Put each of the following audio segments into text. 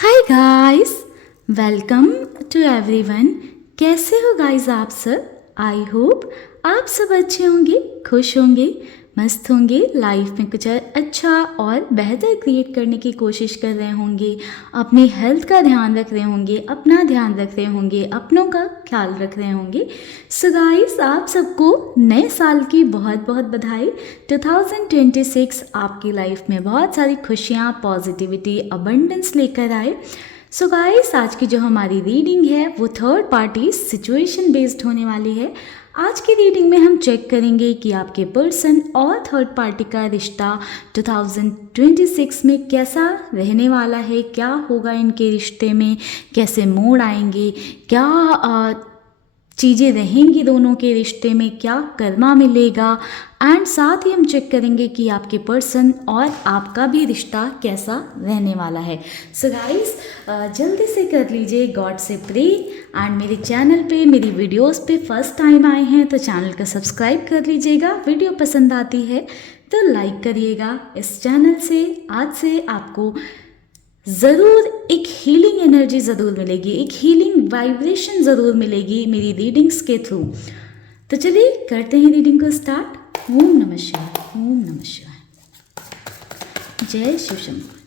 Hi guys, welcome to everyone. कैसे हो guys आप सब? आई होप आप सब अच्छे होंगे, खुश होंगे, मस्त होंगे, लाइफ में कुछ अच्छा और बेहतर क्रिएट करने की कोशिश कर रहे होंगे, अपनी हेल्थ का ध्यान रख रहे होंगे, अपना ध्यान रख रहे होंगे, अपनों का ख्याल रख रहे होंगे। सो गाइस, आप सबको नए साल की बहुत बहुत बधाई। 2026 आपकी लाइफ में बहुत सारी खुशियाँ, पॉजिटिविटी, अबंडेंस लेकर आए। सो गाइस, आज की जो हमारी रीडिंग है वो थर्ड पार्टी सिचुएशन बेस्ड होने वाली है। आज की रीडिंग में हम चेक करेंगे कि आपके पर्सन और थर्ड पार्टी का रिश्ता 2026 में कैसा रहने वाला है, क्या होगा इनके रिश्ते में, कैसे मोड़ आएंगे, क्या चीज़ें रहेंगी दोनों के रिश्ते में, क्या कर्मा मिलेगा। एंड साथ ही हम चेक करेंगे कि आपके पर्सन और आपका भी रिश्ता कैसा रहने वाला है। सो गाइस, जल्दी से कर लीजिए गॉड से प्रे। एंड मेरे चैनल पे, मेरी वीडियोस पे फर्स्ट टाइम आए हैं तो चैनल को सब्सक्राइब कर लीजिएगा। वीडियो पसंद आती है तो लाइक करिएगा। इस चैनल से आज से आपको ज़रूर एक हीलिंग एनर्जी ज़रूर मिलेगी, एक हीलिंग वाइब्रेशन ज़रूर मिलेगी मेरी रीडिंग्स के थ्रू। तो चलिए करते हैं रीडिंग को स्टार्ट। ओम नमः शिवाय, ओम नमः शिवाय, जय शिव शंकर।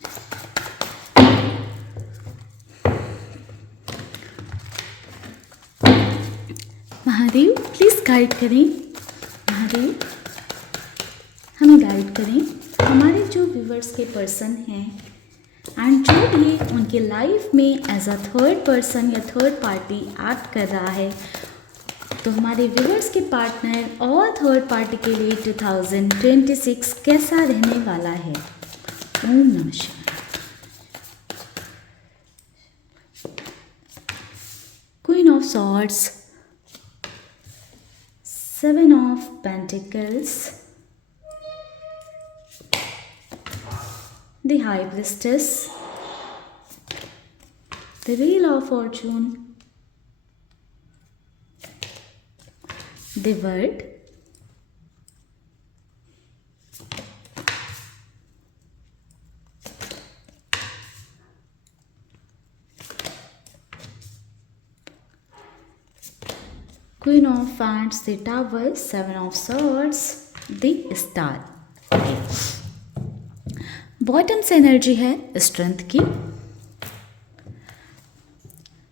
महादेव प्लीज़ गाइड करें, महादेव हमें गाइड करें। हमारे जो व्यूवर्स के पर्सन हैं एंड जो भी उनके लाइफ में एज अ थर्ड पर्सन या थर्ड पार्टी एक्ट कर रहा है, तो हमारे व्यूवर्स के पार्टनर और थर्ड पार्टी के लिए 2026 कैसा रहने वाला है। ओम नमः शिवाय। Queen of swords, seven of pentacles, the High Priestess, the Wheel of Fortune, the World, Queen of Wands, the Tower, Seven of Swords, the Star। Bottom से एनर्जी है स्ट्रेंथ की।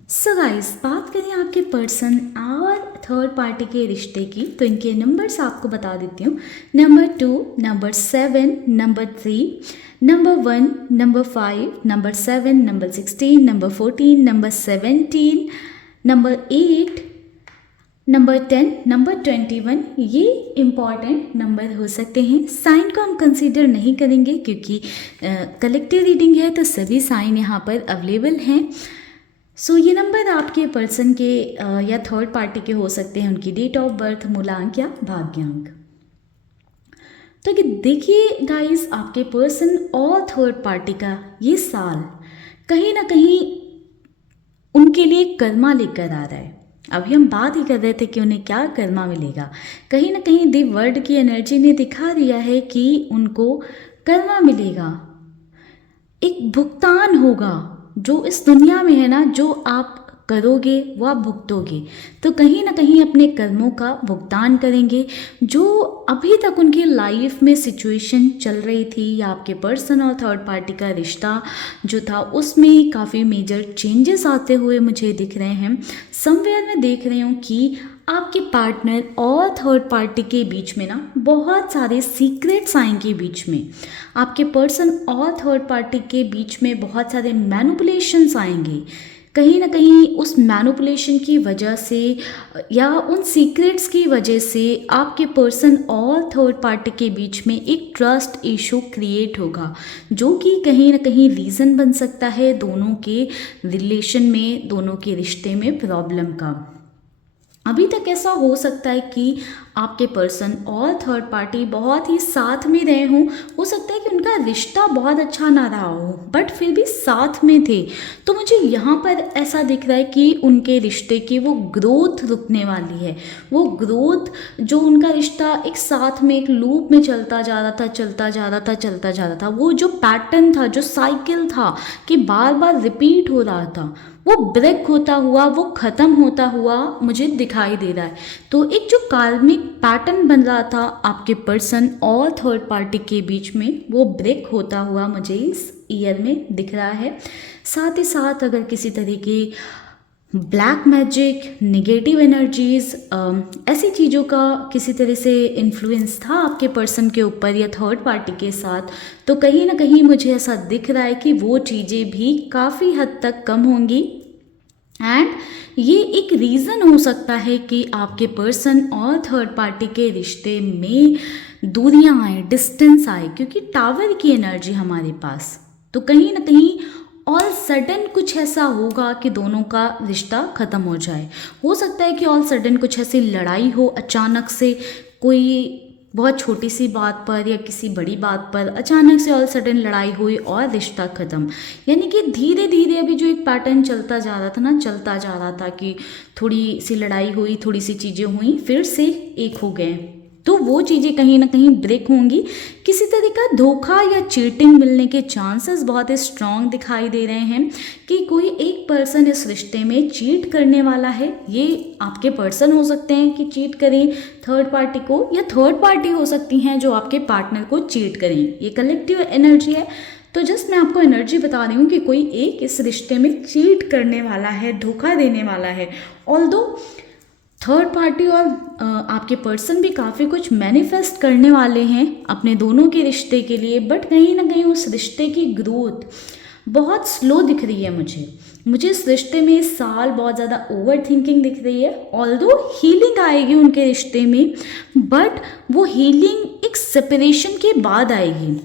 सो गाइस, बात करें आपके पर्सन और third party के रिश्ते की, तो इनके नंबर्स आपको बता देती हूँ। Number 2, number 7, number 3, number 1, number 5, number 7, number 16, number 14, number 17, number 8, number 10, number 21, ये इम्पॉर्टेंट नंबर हो सकते हैं। साइन को हम कंसीडर नहीं करेंगे क्योंकि कलेक्टिव रीडिंग है तो सभी साइन यहाँ पर अवेलेबल हैं। सो ये नंबर आपके पर्सन के या थर्ड पार्टी के हो सकते हैं, उनकी डेट ऑफ बर्थ, मूलांक या भाग्यांक। तो देखिए गाइस, आपके पर्सन और थर्ड पार्टी का ये साल कहीं ना कहीं उनके लिए कर्मा लेकर आ रहा है। अभी हम बात ही कर रहे थे कि उन्हें क्या कर्मा मिलेगा। कहीं ना कहीं दी वर्ल्ड की एनर्जी ने दिखा दिया है कि उनको कर्मा मिलेगा, एक भुगतान होगा। जो इस दुनिया में है ना, जो आप करोगे वो आप भुगतोगे, तो कहीं ना कहीं अपने कर्मों का भुगतान करेंगे। जो अभी तक उनकी लाइफ में सिचुएशन चल रही थी या आपके पर्सन और थर्ड पार्टी का रिश्ता जो था, उसमें काफ़ी मेजर चेंजेस आते हुए मुझे दिख रहे हैं। समवेयर मैं देख रही हूँ कि आपके पार्टनर और थर्ड पार्टी के बीच में ना बहुत सारे सीक्रेट्स आएंगे बीच में। आपके पर्सन और थर्ड पार्टी के बीच में बहुत सारे मैनिपुलेशंस आएंगे। कहीं ना कहीं उस मैनिपुलेशन की वजह से या उन सीक्रेट्स की वजह से आपके पर्सन और थर्ड पार्टी के बीच में एक ट्रस्ट इशू क्रिएट होगा, जो कि कहीं ना कहीं रीज़न बन सकता है दोनों के रिलेशन में, दोनों के रिश्ते में प्रॉब्लम का। अभी तक ऐसा हो सकता है कि आपके पर्सन और थर्ड पार्टी बहुत ही साथ में रहे हों। हो सकता है कि उनका रिश्ता बहुत अच्छा ना रहा हो बट फिर भी साथ में थे। तो मुझे यहाँ पर ऐसा दिख रहा है कि उनके रिश्ते की वो ग्रोथ रुकने वाली है। वो ग्रोथ जो उनका रिश्ता एक साथ में एक लूप में चलता जा रहा था, चलता जा रहा था, चलता जा रहा था, वो जो पैटर्न था, जो साइकिल था कि बार बार रिपीट हो रहा था, वो ब्रेक होता हुआ, वो ख़त्म होता हुआ मुझे दिखाई दे रहा है। तो एक जो कार्मिक पैटर्न बन रहा था आपके पर्सन और थर्ड पार्टी के बीच में, वो ब्रेक होता हुआ मुझे इस ईयर में दिख रहा है। साथ ही साथ अगर किसी तरीके ब्लैक मैजिक, नेगेटिव एनर्जीज, ऐसी चीज़ों का किसी तरह से इन्फ्लुएंस था आपके पर्सन के ऊपर या थर्ड पार्टी के साथ, तो कहीं ना कहीं मुझे ऐसा दिख रहा है कि वो चीज़ें भी काफ़ी हद तक कम होंगी। एंड ये एक रीज़न हो सकता है कि आपके पर्सन और थर्ड पार्टी के रिश्ते में दूरियां आए, डिस्टेंस आए, क्योंकि टावर की एनर्जी हमारे पास, तो कहीं ना कहीं ऑल सडन कुछ ऐसा होगा कि दोनों का रिश्ता ख़त्म हो जाए। हो सकता है कि ऑल सडन कुछ ऐसी लड़ाई हो, अचानक से कोई बहुत छोटी सी बात पर या किसी बड़ी बात पर अचानक से ऑल सडन लड़ाई हुई और रिश्ता ख़त्म। यानी कि धीरे धीरे अभी जो एक पैटर्न चलता जा रहा था ना, चलता जा रहा था कि थोड़ी सी लड़ाई हुई, थोड़ी सी चीज़ें हुई, फिर से एक हो गए, तो वो चीज़ें कहीं ना कहीं ब्रेक होंगी। किसी तरह का धोखा या चीटिंग मिलने के चांसेस बहुत स्ट्रॉन्ग दिखाई दे रहे हैं कि कोई एक पर्सन इस रिश्ते में चीट करने वाला है। ये आपके पर्सन हो सकते हैं कि चीट करें थर्ड पार्टी को, या थर्ड पार्टी हो सकती हैं जो आपके पार्टनर को चीट करें। ये कलेक्टिव एनर्जी है। तो जस्ट मैं आपको एनर्जी बता रही हूँ कि कोई एक इस रिश्ते में चीट करने वाला है, धोखा देने वाला है। ऑल्दो थर्ड पार्टी और आपके पर्सन भी काफ़ी कुछ मैनिफेस्ट करने वाले हैं अपने दोनों के रिश्ते के लिए, बट कहीं ना कहीं उस रिश्ते की ग्रोथ बहुत स्लो दिख रही है। मुझे इस रिश्ते में इस साल बहुत ज़्यादा ओवर थिंकिंग दिख रही है। ऑल्दो हीलिंग आएगी उनके रिश्ते में, बट वो हीलिंग एक सेपरेशन के बाद आएगी।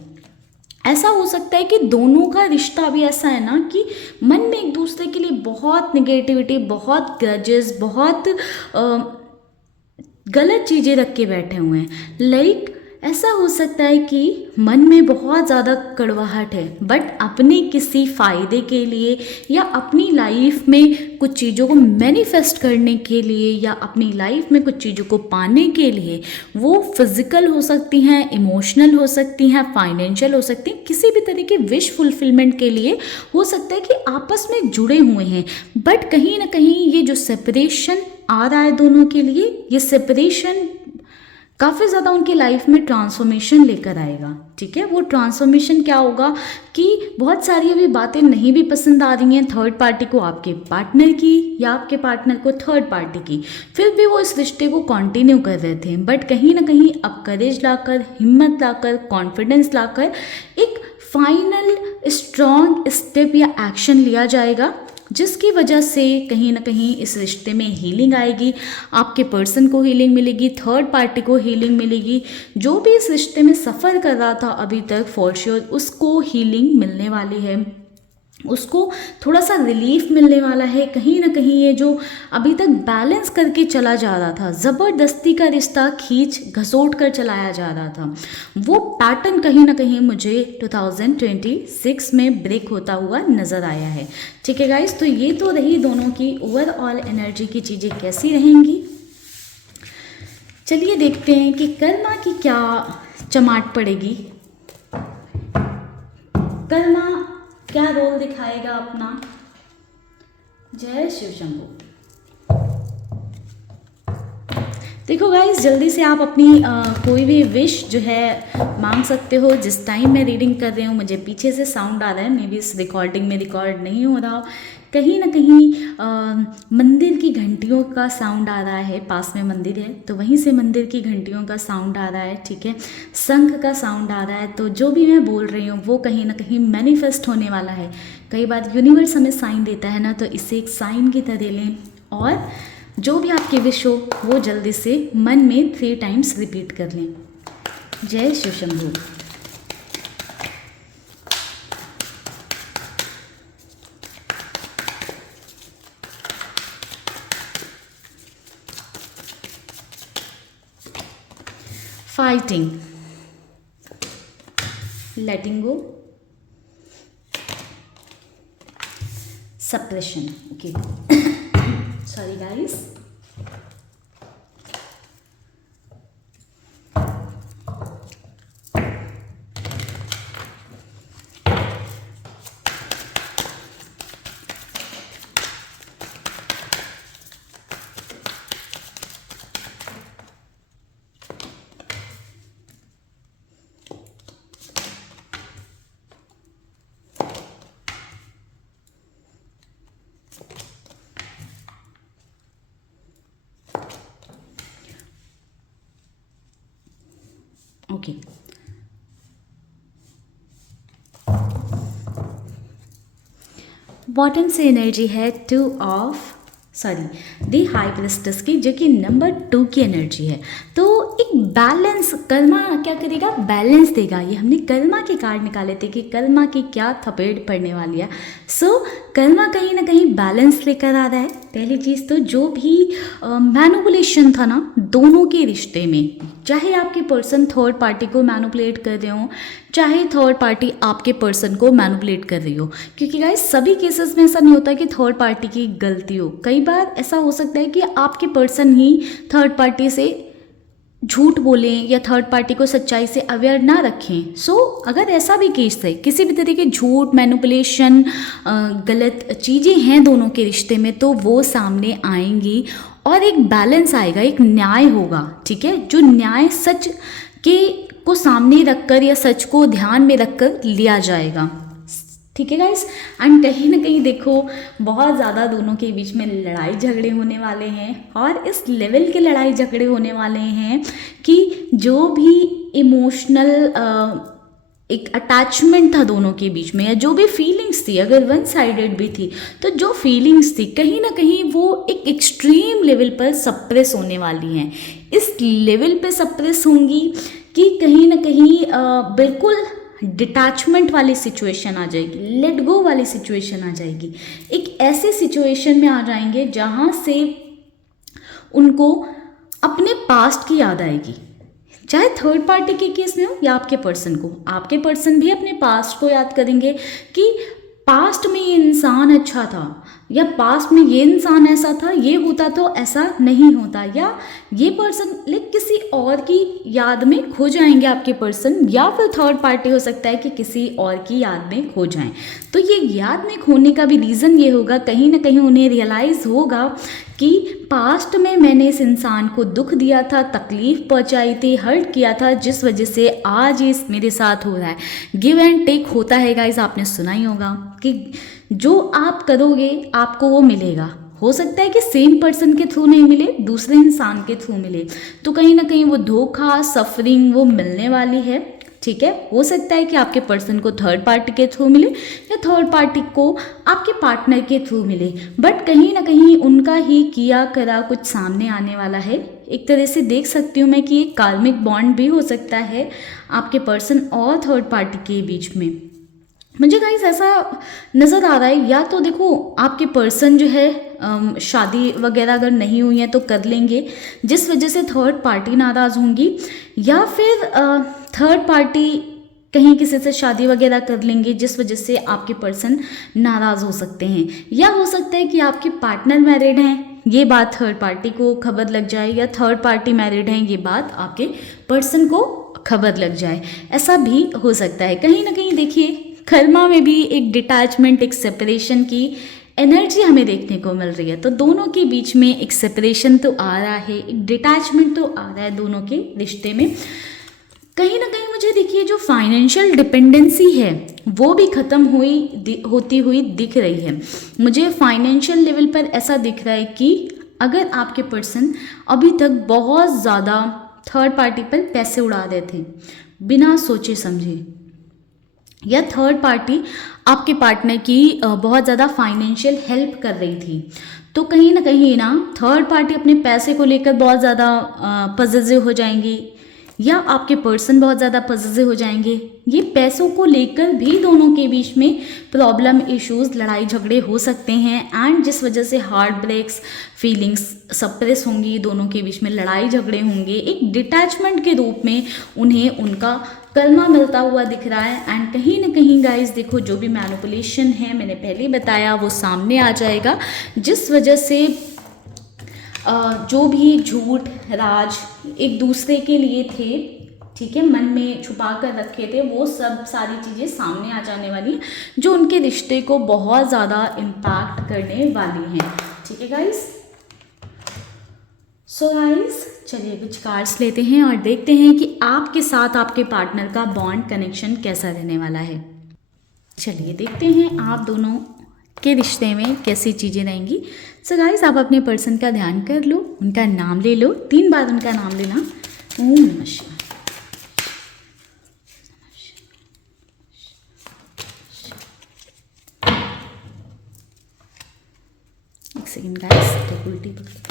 ऐसा हो सकता है कि दोनों का रिश्ता अभी ऐसा है ना कि मन में एक दूसरे के लिए बहुत नेगेटिविटी, बहुत ग्रजेस, बहुत गलत चीज़ें रख के बैठे हुए हैं। लाइक ऐसा हो सकता है कि मन में बहुत ज़्यादा कड़वाहट है, बट अपने किसी फ़ायदे के लिए या अपनी लाइफ में कुछ चीज़ों को मैनिफेस्ट करने के लिए या अपनी लाइफ में कुछ चीज़ों को पाने के लिए, वो फिज़िकल हो सकती हैं, इमोशनल हो सकती हैं, फाइनेंशियल हो सकती हैं, किसी भी तरह के विश फुलफिलमेंट के लिए हो सकता है कि आपस में जुड़े हुए हैं। बट कहीं ना कहीं ये जो सेपरेशन आ रहा है दोनों के लिए, ये सेपरेशन काफ़ी ज़्यादा उनकी लाइफ में ट्रांसफॉर्मेशन लेकर आएगा। ठीक है, वो ट्रांसफॉर्मेशन क्या होगा कि बहुत सारी अभी बातें नहीं भी पसंद आ रही हैं थर्ड पार्टी को आपके पार्टनर की या आपके पार्टनर को थर्ड पार्टी की, फिर भी वो इस रिश्ते को कंटिन्यू कर रहे थे। बट कहीं ना कहीं अब करेज लाकर, हिम्मत लाकर, कॉन्फिडेंस लाकर एक फाइनल स्ट्रॉन्ग स्टेप या एक्शन लिया जाएगा, जिसकी वजह से कहीं ना कहीं इस रिश्ते में हीलिंग आएगी। आपके पर्सन को हीलिंग मिलेगी, थर्ड पार्टी को हीलिंग मिलेगी। जो भी इस रिश्ते में सफ़र कर रहा था अभी तक, फॉर श्योर उसको हीलिंग मिलने वाली है, उसको थोड़ा सा रिलीफ मिलने वाला है। कहीं ना कहीं ये जो अभी तक बैलेंस करके चला जा रहा था, ज़बरदस्ती का रिश्ता खींच घसोट कर चलाया जा रहा था, वो पैटर्न कहीं ना कहीं मुझे 2026 में ब्रेक होता हुआ नज़र आया है। ठीक है गाइस, तो ये तो रही दोनों की ओवरऑल एनर्जी की चीज़ें कैसी रहेंगी। चलिए देखते हैं कि कर्मा की क्या चमाट पड़ेगी, कर्मा क्या रोल दिखाएगा अपना। जय शिव शंभू। देखो गाइस, जल्दी से आप अपनी कोई भी विश जो है मांग सकते हो। जिस टाइम मैं रीडिंग कर रही हूँ मुझे पीछे से साउंड आ रहा है, मे बी इस रिकॉर्डिंग में रिकॉर्ड नहीं हो रहा हो, कहीं ना कहीं मंदिर की घंटियों का साउंड आ रहा है। पास में मंदिर है तो वहीं से मंदिर की घंटियों का साउंड आ रहा है। ठीक है, शंख का साउंड आ रहा है। तो जो भी मैं बोल रही हूँ वो कहीं ना कहीं मैनिफेस्ट होने वाला है। कई बार यूनिवर्स हमें साइन देता है ना, तो इसे एक साइन की तरह लें और जो भी आपकी विश हो वो जल्दी से मन में 3 टाइम्स रिपीट कर लें। जय Shiv Shambhu. Fighting, letting go, suppression. Okay, sorry guys. Okay, bottom से एनर्जी है 2 ऑफ दी हाई प्लस्टस की, जो कि नंबर 2 की एनर्जी है. तो एक बैलेंस, कर्मा क्या करेगा, बैलेंस देगा. ये हमने कर्मा के कार्ड निकाले थे कि कर्मा की क्या थपेड़ पड़ने वाली है. सो कर्मा कहीं ना कहीं बैलेंस लेकर आ रहा है. पहली चीज़ तो जो भी मैनिपुलेशन था ना दोनों के रिश्ते में, चाहे आपके पर्सन थर्ड पार्टी को मैनिपुलेट कर रहे हो, चाहे थर्ड पार्टी आपके पर्सन को मैनिपुलेट कर रही हो, क्योंकि गाइस सभी केसेस में ऐसा नहीं होता कि थर्ड पार्टी की गलती हो. कई बार ऐसा हो सकता है कि आपके पर्सन ही थर्ड पार्टी से झूठ बोलें या थर्ड पार्टी को सच्चाई से अवेयर ना रखें. सो अगर ऐसा भी केस है, किसी भी तरह के झूठ, मैनिपुलेशन, गलत चीज़ें हैं दोनों के रिश्ते में, तो वो सामने आएंगी और एक बैलेंस आएगा, एक न्याय होगा. ठीक है, जो न्याय सच के को सामने रखकर या सच को ध्यान में रखकर लिया जाएगा. ठीक है गाइस. एंड कहीं ना कहीं देखो बहुत ज़्यादा दोनों के बीच में लड़ाई झगड़े होने वाले हैं, और इस लेवल के लड़ाई झगड़े होने वाले हैं कि जो भी इमोशनल एक अटैचमेंट था दोनों के बीच में, या जो भी फीलिंग्स थी, अगर वन साइडेड भी थी, तो जो फीलिंग्स थी कहीं ना कहीं वो एक एक्सट्रीम लेवल पर सप्रेस होने वाली हैं. इस लेवल पे सप्रेस होंगी कि कहीं ना कहीं बिल्कुल डिटैचमेंट वाली सिचुएशन आ जाएगी, लेट गो वाली सिचुएशन आ जाएगी. एक ऐसे सिचुएशन में आ जाएंगे जहाँ से उनको अपने पास्ट की याद आएगी, चाहे थर्ड पार्टी के केस में हो या आपके पर्सन को. आपके पर्सन भी अपने पास्ट को याद करेंगे कि पास्ट में ये इंसान अच्छा था, या पास्ट में ये इंसान ऐसा था, ये होता तो ऐसा नहीं होता, या ये पर्सन किसी और की याद में खो जाएंगे आपके पर्सन, या फिर थर्ड पार्टी हो सकता है कि किसी और की याद में खो जाएं. तो ये याद में खोने का भी रीज़न ये होगा, कहीं ना कहीं उन्हें रियलाइज़ होगा कि पास्ट में मैंने इस इंसान को दुख दिया था, तकलीफ़ पहुंचाई थी, हर्ट किया था, जिस वजह से आज ये मेरे साथ हो रहा है. गिव एंड टेक होता है गाइस, आपने सुना ही होगा कि जो आप करोगे आपको वो मिलेगा. हो सकता है कि सेम पर्सन के थ्रू नहीं मिले, दूसरे इंसान के थ्रू मिले, तो कहीं ना कहीं वो धोखा, सफरिंग वो मिलने वाली है. ठीक है, हो सकता है कि आपके पर्सन को थर्ड पार्टी के थ्रू मिले या थर्ड पार्टी को आपके पार्टनर के थ्रू मिले, बट कहीं ना कहीं उनका ही किया करा कुछ सामने आने वाला है. एक तरह से देख सकती हूँ मैं कि एक कार्मिक बॉन्ड भी हो सकता है आपके पर्सन और थर्ड पार्टी के बीच में. मुझे गाइस ऐसा नज़र आ रहा है, या तो देखो आपके पर्सन जो है शादी वगैरह अगर नहीं हुई है तो कर लेंगे, जिस वजह से थर्ड पार्टी नाराज़ होंगी, या फिर थर्ड पार्टी कहीं किसी से शादी वगैरह कर लेंगे, जिस वजह से आपके पर्सन नाराज़ हो सकते हैं. या हो सकता है कि आपके पार्टनर मैरिड हैं, ये बात थर्ड पार्टी को खबर लग जाए, या थर्ड पार्टी मैरिड हैं, ये बात आपके पर्सन को खबर लग जाए. ऐसा भी हो सकता है. कहीं ना कहीं देखिए कर्मा में भी एक डिटैचमेंट, एक सेपरेशन की एनर्जी हमें देखने को मिल रही है. तो दोनों के बीच में एक सेपरेशन तो आ रहा है, एक डिटैचमेंट तो आ रहा है दोनों के रिश्ते में. कहीं ना कहीं मुझे देखिए जो फाइनेंशियल डिपेंडेंसी है वो भी ख़त्म होती हुई दिख रही है. मुझे फाइनेंशियल लेवल पर ऐसा दिख रहा है कि अगर आपके पर्सन अभी तक बहुत ज़्यादा थर्ड पार्टी पर पैसे उड़ा रहे थे बिना सोचे समझे, या थर्ड पार्टी आपके पार्टनर की बहुत ज़्यादा फाइनेंशियल हेल्प कर रही थी, तो कहीं ना थर्ड पार्टी अपने पैसे को लेकर बहुत ज़्यादा पॉजिटिव हो जाएंगी, या आपके पर्सन बहुत ज़्यादा पॉसेसिव हो जाएंगे। ये पैसों को लेकर भी दोनों के बीच में प्रॉब्लम, इश्यूज, लड़ाई झगड़े हो सकते हैं एंड जिस वजह से हार्ट ब्रेक्स, फीलिंग्स सप्रेस होंगी, दोनों के बीच में लड़ाई झगड़े होंगे। एक डिटैचमेंट के रूप में उन्हें उनका कर्मा मिलता हुआ दिख रहा है एंड कहीं ना कहीं गाइस देखो जो भी मैनिपुलेशन है मैंने पहले ही बताया वो सामने आ जाएगा, जिस वजह से जो भी झूठ राज एक दूसरे के लिए थे, ठीक है, मन में छुपा कर रखे थे, वो सब सारी चीज़ें सामने आ जाने वाली हैं जो उनके रिश्ते को बहुत ज़्यादा इम्पैक्ट करने वाली हैं। ठीक है गाइस, सो गाइस चलिए कुछ कार्ड्स लेते हैं और देखते हैं कि आपके साथ आपके पार्टनर का बॉन्ड कनेक्शन कैसा रहने वाला है। चलिए देखते हैं आप दोनों के रिश्ते में कैसी चीज़ें रहेंगी। सो गाइस आप अपने पर्सन का ध्यान कर लो, उनका नाम ले लो, 3 बार उनका नाम लेना। ओम नमः शिवाय। एक सेकेंड गाइस, तो उल्टी पकड़।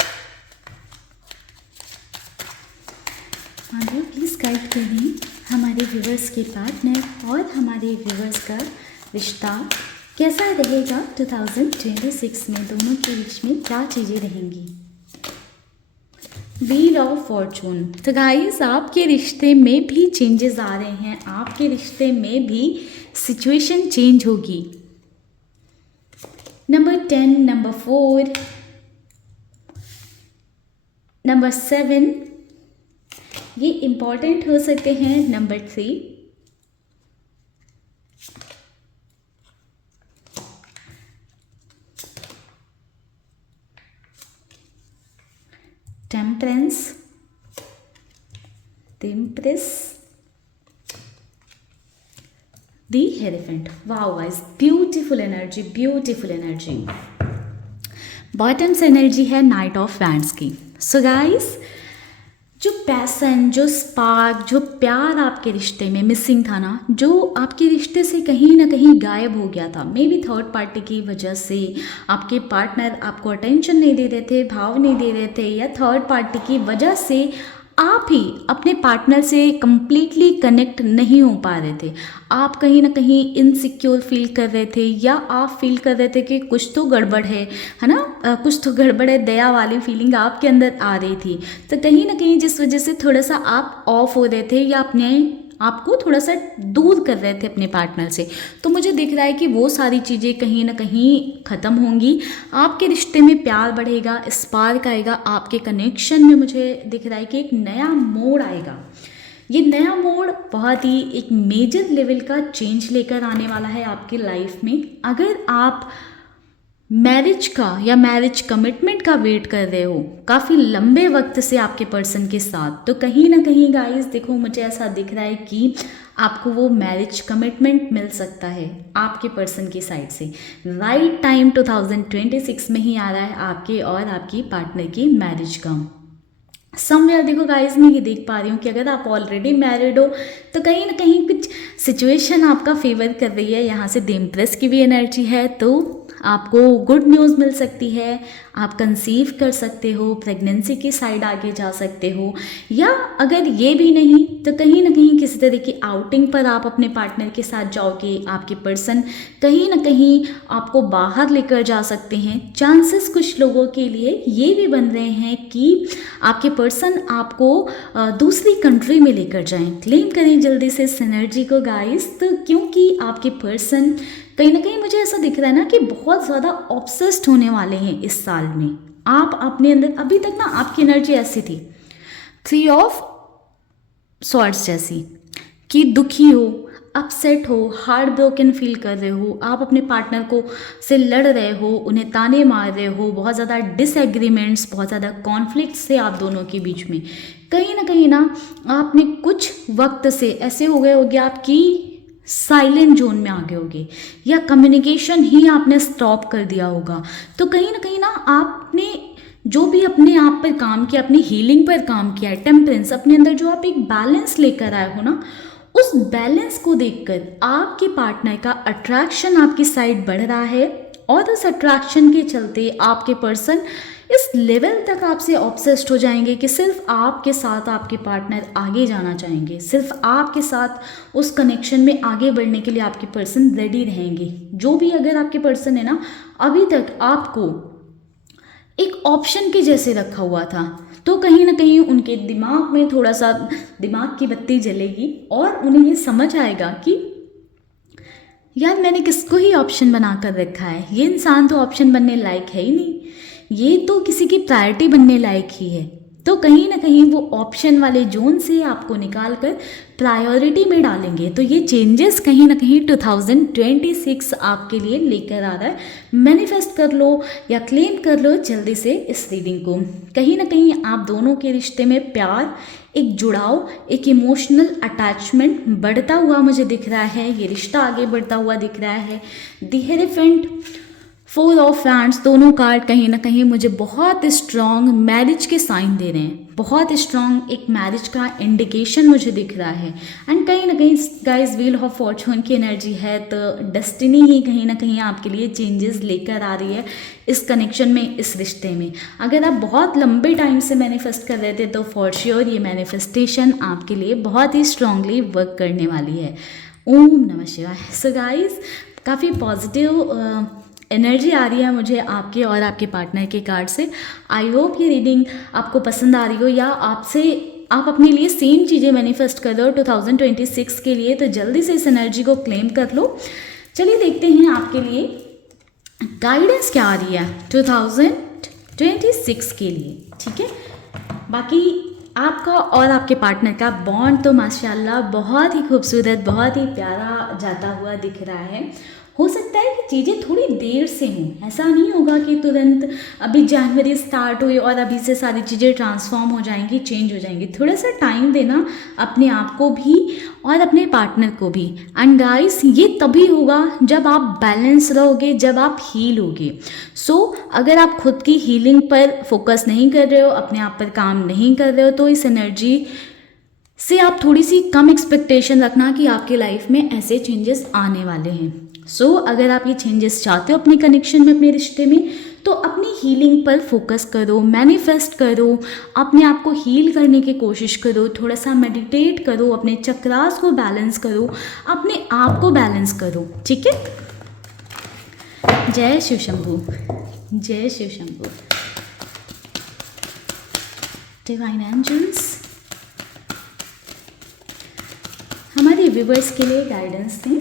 प्लीज़ गाइड करें हमारे व्यूवर्स के पार्टनर और हमारे व्यूवर्स का रिश्ता कैसा रहेगा 2026 में, दोनों के बीच में क्या चीज़ें रहेंगी। Wheel of Fortune. तो गाइस आपके रिश्ते में भी चेंजेस आ रहे हैं, आपके रिश्ते में भी सिचुएशन चेंज होगी। नंबर 10, नंबर 4, नंबर 7 ये इम्पॉर्टेंट हो सकते हैं। Number 3, temperance, the empress, the hierophant. Wow guys, beautiful energy, beautiful energy. Bottom's energy है नाइट ऑफ वैंड्स की। सो गाइस जो पैसन, जो स्पार्क, जो प्यार आपके रिश्ते में मिसिंग था ना, जो आपके रिश्ते से कहीं ना कहीं गायब हो गया था, मे बी थर्ड पार्टी की वजह से, आपके पार्टनर आपको अटेंशन नहीं दे रहे थे, भाव नहीं दे रहे थे, या थर्ड पार्टी की वजह से आप ही अपने पार्टनर से कंप्लीटली कनेक्ट नहीं हो पा रहे थे। आप कहीं ना कहीं इनसिक्योर फील कर रहे थे, या आप फील कर रहे थे कि कुछ तो गड़बड़ है ना, कुछ तो गड़बड़ है, दया वाली फीलिंग आपके अंदर आ रही थी। तो कहीं ना कहीं जिस वजह से थोड़ा सा आप ऑफ हो रहे थे या अपने आपको थोड़ा सा दूर कर रहे थे अपने पार्टनर से, तो मुझे दिख रहा है कि वो सारी चीज़ें कहीं ना कहीं ख़त्म होंगी। आपके रिश्ते में प्यार बढ़ेगा, स्पार्क आएगा, आपके कनेक्शन में मुझे दिख रहा है कि एक नया मोड़ आएगा। ये नया मोड़ बहुत ही एक मेजर लेवल का चेंज लेकर आने वाला है आपकी लाइफ में। अगर आप मैरिज का या मैरिज कमिटमेंट का वेट कर रहे हो काफ़ी लंबे वक्त से आपके पर्सन के साथ, तो कहीं ना कहीं गाइस देखो मुझे ऐसा दिख रहा है कि आपको वो मैरिज कमिटमेंट मिल सकता है आपके पर्सन की साइड से। राइट टाइम 2026 में ही आ रहा है आपके और आपकी पार्टनर की मैरिज का। समवेयर देखो गाइस मैं ये देख पा रही हूँ कि अगर आप ऑलरेडी मैरिड हो तो कहीं ना कहीं कुछ सिचुएशन आपका फेवर कर रही है। यहाँ से द एम्प्रेस की भी एनर्जी है, तो आपको गुड न्यूज़ मिल सकती है, आप कंसीव कर सकते हो, प्रेगनेंसी की साइड आगे जा सकते हो, या अगर ये भी नहीं तो कहीं ना कहीं किसी तरह की आउटिंग पर आप अपने पार्टनर के साथ जाओगे। आपके पर्सन कहीं ना कहीं आपको बाहर लेकर जा सकते हैं। चांसेस कुछ लोगों के लिए ये भी बन रहे हैं कि आपके पर्सन आपको दूसरी कंट्री में लेकर जाएं। क्लेम करें जल्दी से इस एनर्जी को गाइस, तो क्योंकि आपके पर्सन कहीं ना कहीं मुझे ऐसा दिख रहा है ना कि बहुत ज़्यादा ऑब्सेस्ड होने वाले हैं इस साल में। आप अपने अंदर अभी तक ना आपकी एनर्जी ऐसी थी 3 ऑफ स्वॉर्ड्स जैसी कि दुखी हो, अपसेट हो, हार्ट ब्रोकन फील कर रहे हो, आप अपने पार्टनर को से लड़ रहे हो, उन्हें ताने मार रहे हो, बहुत ज़्यादा डिसएग्रीमेंट्स, बहुत ज़्यादा कॉन्फ्लिक्ट्स थे आप दोनों के बीच में। कहीं ना आपने कुछ वक्त से ऐसे हो गए आपकी साइलेंट जोन में आ गए होगे, या कम्युनिकेशन ही आपने स्टॉप कर दिया होगा। तो कहीं ना आपने जो भी अपने आप पर काम किया, अपनी हीलिंग पर काम किया है, टेम्परेंस अपने अंदर जो आप एक बैलेंस लेकर आए हो ना, उस बैलेंस को देखकर आपके पार्टनर का अट्रैक्शन आपकी साइड बढ़ रहा है और उस अट्रैक्शन के चलते आपके पर्सन इस लेवल तक आपसे ऑब्सेस्ड हो जाएंगे कि सिर्फ आपके साथ आपके पार्टनर आगे जाना चाहेंगे, सिर्फ आपके साथ उस कनेक्शन में आगे बढ़ने के लिए आपके पर्सन रेडी रहेंगे। जो भी अगर आपके पर्सन है ना अभी तक आपको एक ऑप्शन के जैसे रखा हुआ था, तो कहीं ना कहीं उनके दिमाग में थोड़ा सा दिमाग की बत्ती जलेगी और उन्हें ये समझ आएगा कि यार मैंने किसको ही ऑप्शन बना कर रखा है, ये इंसान तो ऑप्शन बनने लायक है ही नहीं, ये तो किसी की प्रायोरिटी बनने लायक ही है। तो कहीं ना कहीं वो ऑप्शन वाले जोन से आपको निकाल कर प्रायोरिटी में डालेंगे। तो ये चेंजेस कहीं ना कहीं 2026 आपके लिए लेकर आ रहा है। मैनिफेस्ट कर लो या क्लेम कर लो जल्दी से इस रीडिंग को। कहीं ना कहीं आप दोनों के रिश्ते में प्यार, एक जुड़ाव, एक इमोशनल अटैचमेंट बढ़ता हुआ मुझे दिख रहा है। ये रिश्ता आगे बढ़ता हुआ दिख रहा है। द हेरोफेंट, 4 ऑफ हैंड्स, दोनों कार्ड कहीं ना कहीं मुझे बहुत स्ट्रॉन्ग मैरिज के साइन दे रहे हैं, बहुत स्ट्रॉन्ग एक मैरिज का इंडिकेशन मुझे दिख रहा है। एंड कहीं ना कहीं गाइस व्हील ऑफ फॉर्चून की एनर्जी है, तो डेस्टिनी ही कहीं ना कहीं आपके लिए चेंजेस लेकर आ रही है इस कनेक्शन में, इस रिश्ते में। अगर आप बहुत लंबे टाइम से मैनिफेस्ट कर रहे थे तो फॉर श्योर ये मैनिफेस्टेशन आपके लिए बहुत ही स्ट्रांगली वर्क करने वाली है। ओम नमः शिवाय। सो गाइस काफ़ी पॉजिटिव एनर्जी आ रही है मुझे आपके और आपके पार्टनर के कार्ड से। आई होप ये रीडिंग आपको पसंद आ रही हो, या आप अपने लिए सेम चीज़ें मैनिफेस्ट कर रहे हो 2026 के लिए, तो जल्दी से इस एनर्जी को क्लेम कर लो। चलिए देखते हैं आपके लिए गाइडेंस क्या आ रही है 2026 के लिए, ठीक है। बाकी आपका और आपके पार्टनर का बॉन्ड तो माशाल्लाह बहुत ही खूबसूरत, बहुत ही प्यारा जाता हुआ दिख रहा है। हो सकता है कि चीज़ें थोड़ी देर से हों, ऐसा नहीं होगा कि तुरंत अभी जनवरी स्टार्ट हुई और अभी से सारी चीज़ें ट्रांसफॉर्म हो जाएंगी, चेंज हो जाएंगी। थोड़ा सा टाइम देना अपने आप को भी और अपने पार्टनर को भी। एंड गाइस ये तभी होगा जब आप बैलेंस रहोगे, जब आप हील होगे। सो अगर आप खुद की हीलिंग पर फोकस नहीं कर रहे हो, अपने आप पर काम नहीं कर रहे हो, तो इस एनर्जी से आप थोड़ी सी कम एक्सपेक्टेशन रखना कि आपके लाइफ में ऐसे चेंजेस आने वाले हैं। सो अगर आप ये चेंजेस चाहते हो अपने कनेक्शन में, अपने रिश्ते में, तो अपनी हीलिंग पर फोकस करो, मैनिफेस्ट करो, अपने आप को हील करने की कोशिश करो, थोड़ा सा मेडिटेट करो, अपने चक्रास को बैलेंस करो, अपने आप को बैलेंस करो, ठीक है। जय शिव शंभू, जय शिव शंभू। डिवाइन एंजल्स हमारे व्यूवर्स के लिए गाइडेंस दें।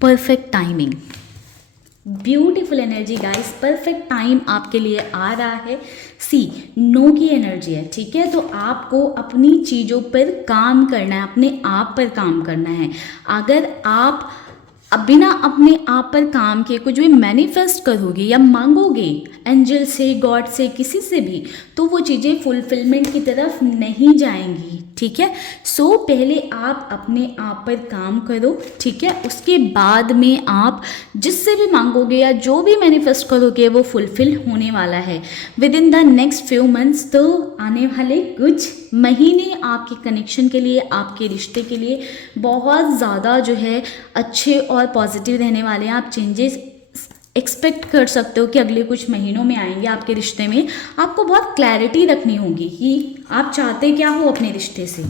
Perfect timing, beautiful energy guys, perfect time आपके लिए आ रहा है। सी नो की एनर्जी है, ठीक है। तो आपको अपनी चीज़ों पर काम करना है, अपने आप पर काम करना है। अगर आप बिना अपने आप पर काम किए कुछ भी मैनिफेस्ट करोगे या मांगोगे एंजल से, गॉड से, किसी से भी, तो वो चीज़ें फुलफिलमेंट की तरफ नहीं जाएंगी, ठीक है। सो पहले आप अपने आप पर काम करो, ठीक है। उसके बाद में आप जिससे भी मांगोगे या जो भी मैनिफेस्ट करोगे वो फुलफिल होने वाला है with in the next few months. तो आने वाले कुछ महीने आपके कनेक्शन के लिए, आपके रिश्ते के लिए बहुत ज़्यादा जो है अच्छे और पॉजिटिव रहने वाले हैं। आप चेंजेस एक्सपेक्ट कर सकते हो कि अगले कुछ महीनों में आएंगे आपके रिश्ते में। आपको बहुत क्लैरिटी रखनी होगी कि आप चाहते क्या हो अपने रिश्ते से,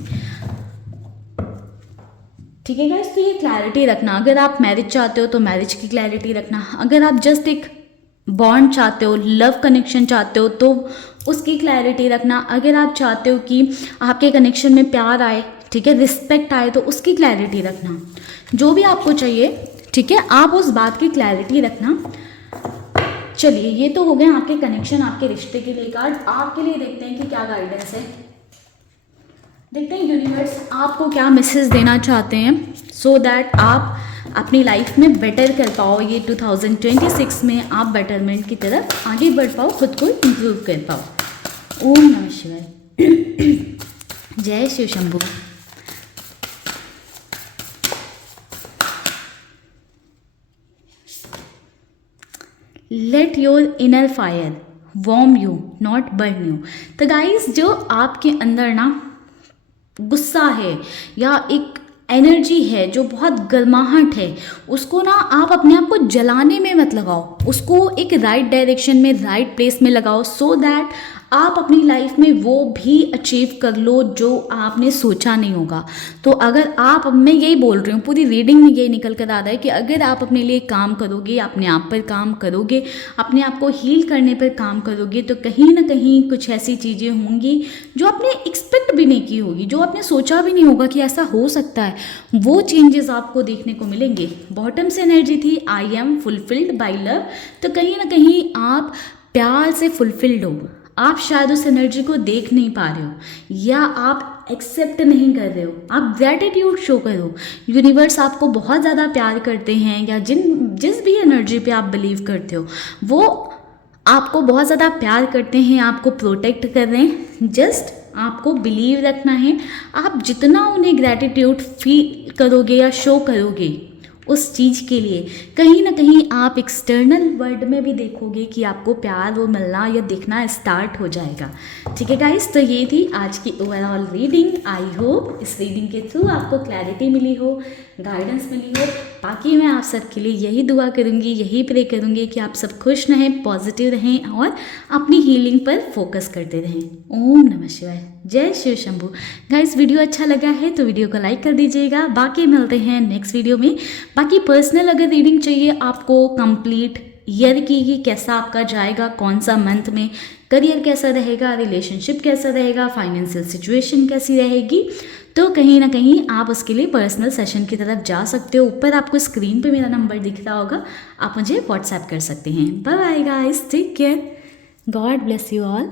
ठीक है गाइस। तो ये क्लैरिटी रखना, अगर आप मैरिज चाहते हो तो मैरिज की क्लैरिटी रखना, अगर आप जस्ट एक बॉन्ड चाहते हो, लव कनेक्शन चाहते हो तो उसकी क्लैरिटी रखना, अगर आप चाहते हो कि आपके कनेक्शन में प्यार आए, ठीक है, रिस्पेक्ट आए, तो उसकी क्लैरिटी रखना। जो भी आपको चाहिए, ठीक है, आप उस बात की क्लैरिटी रखना। चलिए ये तो हो गए आपके कनेक्शन, आपके रिश्ते के लिए कार्ड। आपके लिए देखते हैं कि क्या गाइडेंस है, देखते हैं यूनिवर्स आपको क्या मैसेज देना चाहते हैं, सो दैट आप अपनी लाइफ में बेटर कर पाओ। ये 2026 में आप बेटरमेंट की तरफ आगे बढ़ पाओ, खुद को इम्प्रूव कर पाओ। ओम नमः शिवाय। जय Shiv Shambhu. Let your inner fire warm you not burn you. तो गाइस जो आपके अंदर ना गुस्सा है या एक एनर्जी है जो बहुत गर्माहट है, उसको ना आप अपने आप को जलाने में मत लगाओ, उसको एक राइट डायरेक्शन में, राइट प्लेस में लगाओ, सो दैट आप अपनी लाइफ में वो भी अचीव कर लो जो आपने सोचा नहीं होगा। तो अगर आप, मैं यही बोल रही हूँ, पूरी रीडिंग में यही निकल कर आ रहा है कि अगर आप अपने लिए काम करोगे, अपने आप पर काम करोगे, अपने आप को हील करने पर काम करोगे, तो कहीं ना कहीं कुछ ऐसी चीज़ें होंगी जो आपने एक्सपेक्ट भी नहीं की होगी, जो आपने सोचा भी नहीं होगा कि ऐसा हो सकता है, वो चेंजेस आपको देखने को मिलेंगे। बॉटम से एनर्जी थी I am fulfilled by love, तो कहीं ना कहीं आप प्यार से फुलफिल्ड हो, आप शायद उस एनर्जी को देख नहीं पा रहे हो या आप एक्सेप्ट नहीं कर रहे हो, आप ग्रैटिट्यूड शो करो। यूनिवर्स आपको बहुत ज़्यादा प्यार करते हैं, या जिस भी एनर्जी पे आप बिलीव करते हो वो आपको बहुत ज़्यादा प्यार करते हैं, आपको प्रोटेक्ट कर रहे हैं। जस्ट आपको बिलीव रखना है। आप जितना उन्हें ग्रैटिट्यूड फील करोगे या शो करोगे उस चीज़ के लिए, कहीं ना कहीं आप एक्सटर्नल वर्ल्ड में भी देखोगे कि आपको प्यार वो मिलना या दिखना स्टार्ट हो जाएगा। ठीक है गाइस, तो ये थी आज की ओवरऑल रीडिंग। आई होप इस रीडिंग के थ्रू आपको क्लैरिटी मिली हो, गाइडेंस मिली हो। बाकी मैं आप सबके लिए यही दुआ करूँगी, यही प्रे करूँगी कि आप सब खुश रहें, पॉजिटिव रहें और अपनी हीलिंग पर फोकस करते रहें। ओम नमः शिवाय, जय शिव शंभू। गाइस, वीडियो अच्छा लगा है तो वीडियो को लाइक कर दीजिएगा। बाकी मिलते हैं नेक्स्ट वीडियो में। बाकी पर्सनल अगर रीडिंग चाहिए आपको कंप्लीट ईयर की, कि कैसा आपका जाएगा, कौन सा मंथ में करियर कैसा रहेगा, रिलेशनशिप कैसा रहेगा, फाइनेंशियल सिचुएशन कैसी रहेगी, तो कहीं ना कहीं आप उसके लिए पर्सनल सेशन की तरफ जा सकते हो। ऊपर आपको स्क्रीन पे मेरा नंबर दिख रहा होगा, आप मुझे व्हाट्सएप कर सकते हैं। Bye bye guys, take care, God bless you all.